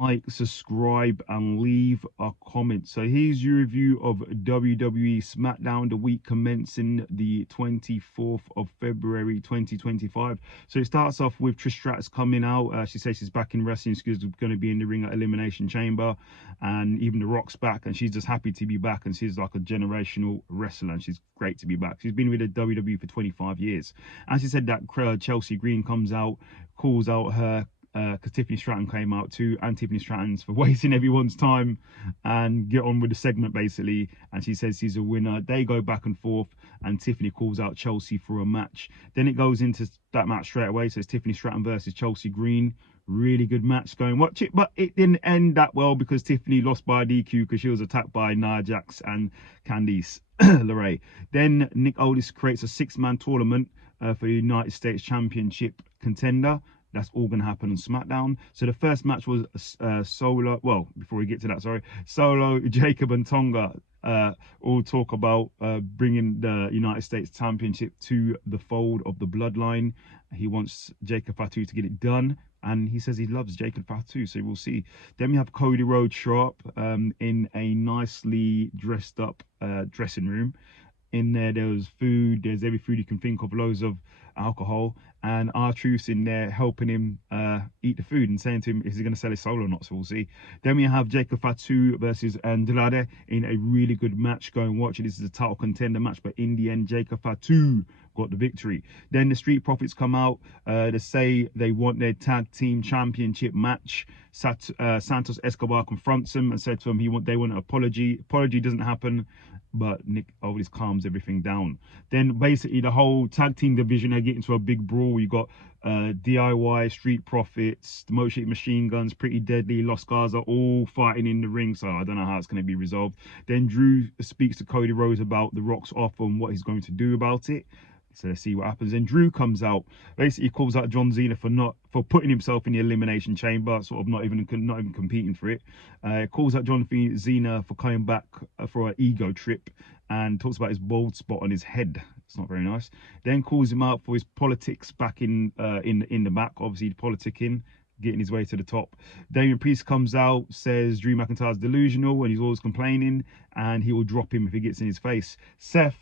like, subscribe, and leave a comment. So here's your review of WWE SmackDown, the week commencing the 24th of February 2025. So it starts off with Trish Stratus coming out. She says she's back in wrestling. She's going to be in the ring at Elimination Chamber, and even The Rock's back, and she's just happy to be back, and she's like a generational wrestler, and she's great to be back. She's been with the WWE for 25 years. And she said that Chelsea Green comes out, calls out her, because Tiffany Stratton came out too, and Tiffany Stratton's for wasting everyone's time, and get on with the segment basically. And she says she's a winner. They go back and forth, and Tiffany calls out Chelsea for a match. Then it goes into that match straight away. So it's Tiffany Stratton versus Chelsea Green. Really good match. Go and watch it, but it didn't end that well because Tiffany lost by DQ because she was attacked by Nia Jax and Candice LeRae. Then Nick Aldis creates a 6-man tournament for the United States Championship contender. That's all going to happen on SmackDown. So the first match was Solo. Well, before we get to that, sorry. Solo, Jacob, and Tonga all talk about bringing the United States Championship to the fold of the bloodline. He wants Jacob Fatu to get it done, and he says he loves Jacob Fatu, so we'll see. Then we have Cody Rhodes Sharp in a nicely dressed up dressing room. In there was food, there's every food you can think of, loads of alcohol, and R-Truth's in there helping him eat the food and saying to him, is he going to sell his soul or not? So we'll see. Then we have Jacob Fatu versus Andrade in a really good match. Go and watch it. This is a title contender match, but in the end, Jacob Fatu got the victory. Then the Street Profits come out to say they want their tag team championship match. Santos Escobar confronts him and said to him they want an apology. Apology doesn't happen, but Nick always calms everything down. Then basically the whole tag team division, they get into a big brawl. You got DIY, Street Profits, the Motor City Machine Guns, Pretty Deadly, Los Garza, all fighting in the ring. So I don't know how it's going to be resolved. Then Drew speaks to Cody Rhodes about the Rock's offer and what he's going to do about it. So let's see what happens. Then Drew comes out, basically calls out John Cena for putting himself in the Elimination Chamber, sort of not even competing for it. Calls out John Cena for coming back for an ego trip, and talks about his bald spot on his head. It's not very nice. Then calls him out for his politics back in the back, obviously politicking, getting his way to the top. Damian Priest comes out, says Drew McIntyre's delusional and he's always complaining, and he will drop him if he gets in his face. Seth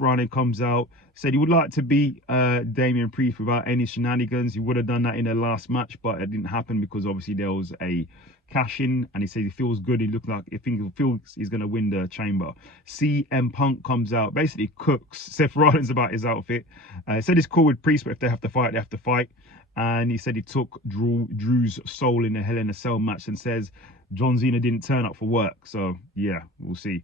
Rollins comes out, said he would like to beat Damian Priest without any shenanigans. He would have done that in the last match, but it didn't happen because obviously there was a cash-in, and he says he feels good. He looks like he feels he's going to win the chamber. CM Punk comes out, basically cooks Seth Rollins about his outfit. He said he's cool with Priest, but if they have to fight, they have to fight. And he said he took Drew's soul in a Hell in a Cell match, and says John Cena didn't turn up for work. So yeah, we'll see.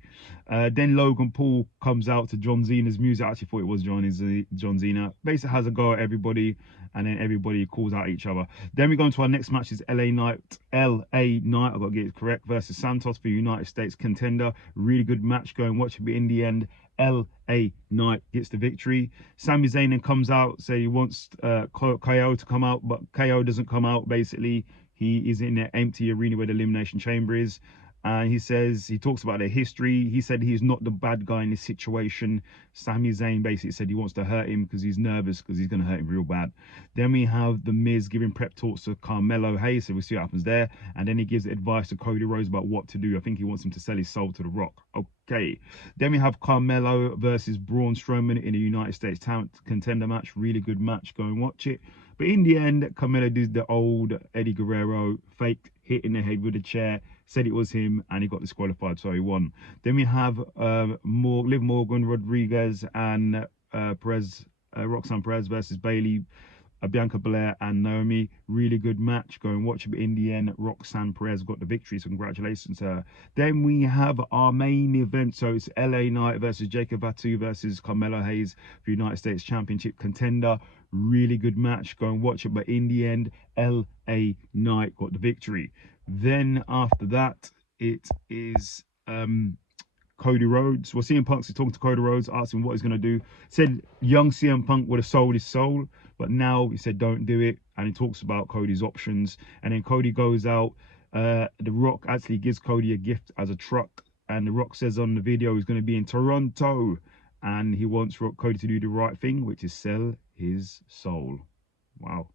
Then Logan Paul comes out to John Cena's music. I actually thought it was John Cena. Basically has a go at everybody, and then everybody calls out each other. Then we go into our next match, is LA Knight, I've got to get it correct, versus Santos for United States contender. Really good match. Go and watch it, but in the end, LA Knight gets the victory. Sami Zayn then comes out, say he wants KO to come out, but KO doesn't come out. Basically, he is in an empty arena where the Elimination Chamber is. And he talks about their history. He said he's not the bad guy in this situation. Sami Zayn basically said he wants to hurt him because he's nervous, because he's going to hurt him real bad. Then we have The Miz giving prep talks to Carmelo Hayes, so we'll see what happens there. And then he gives advice to Cody Rhodes about what to do. I think he wants him to sell his soul to The Rock. Okay. Then we have Carmelo versus Braun Strowman in a United States contender match. Really good match. Go and watch it. But in the end, Carmelo did the old Eddie Guerrero fake hit in the head with a chair, said it was him, and he got disqualified, so he won. Then we have Liv Morgan, Rodriguez, and Roxanne Perez versus Bayley, Bianca Belair, and Naomi. Really good match. Go and watch it. But in the end, Roxanne Perez got the victory, so congratulations to her. Then we have our main event. So it's LA Knight versus Jacob Fatu versus Carmelo Hayes for United States Championship contender. Really good match. Go and watch it. But in the end, LA Knight got the victory. Then after that, it is Cody Rhodes. Well, CM Punk's talking to Cody Rhodes, asking what he's going to do. Said young CM Punk would have sold his soul, but now he said don't do it. And he talks about Cody's options. And then Cody goes out. The Rock actually gives Cody a gift as a truck. And The Rock says on the video he's going to be in Toronto. And he wants Cody to do the right thing, which is sell his soul. Wow.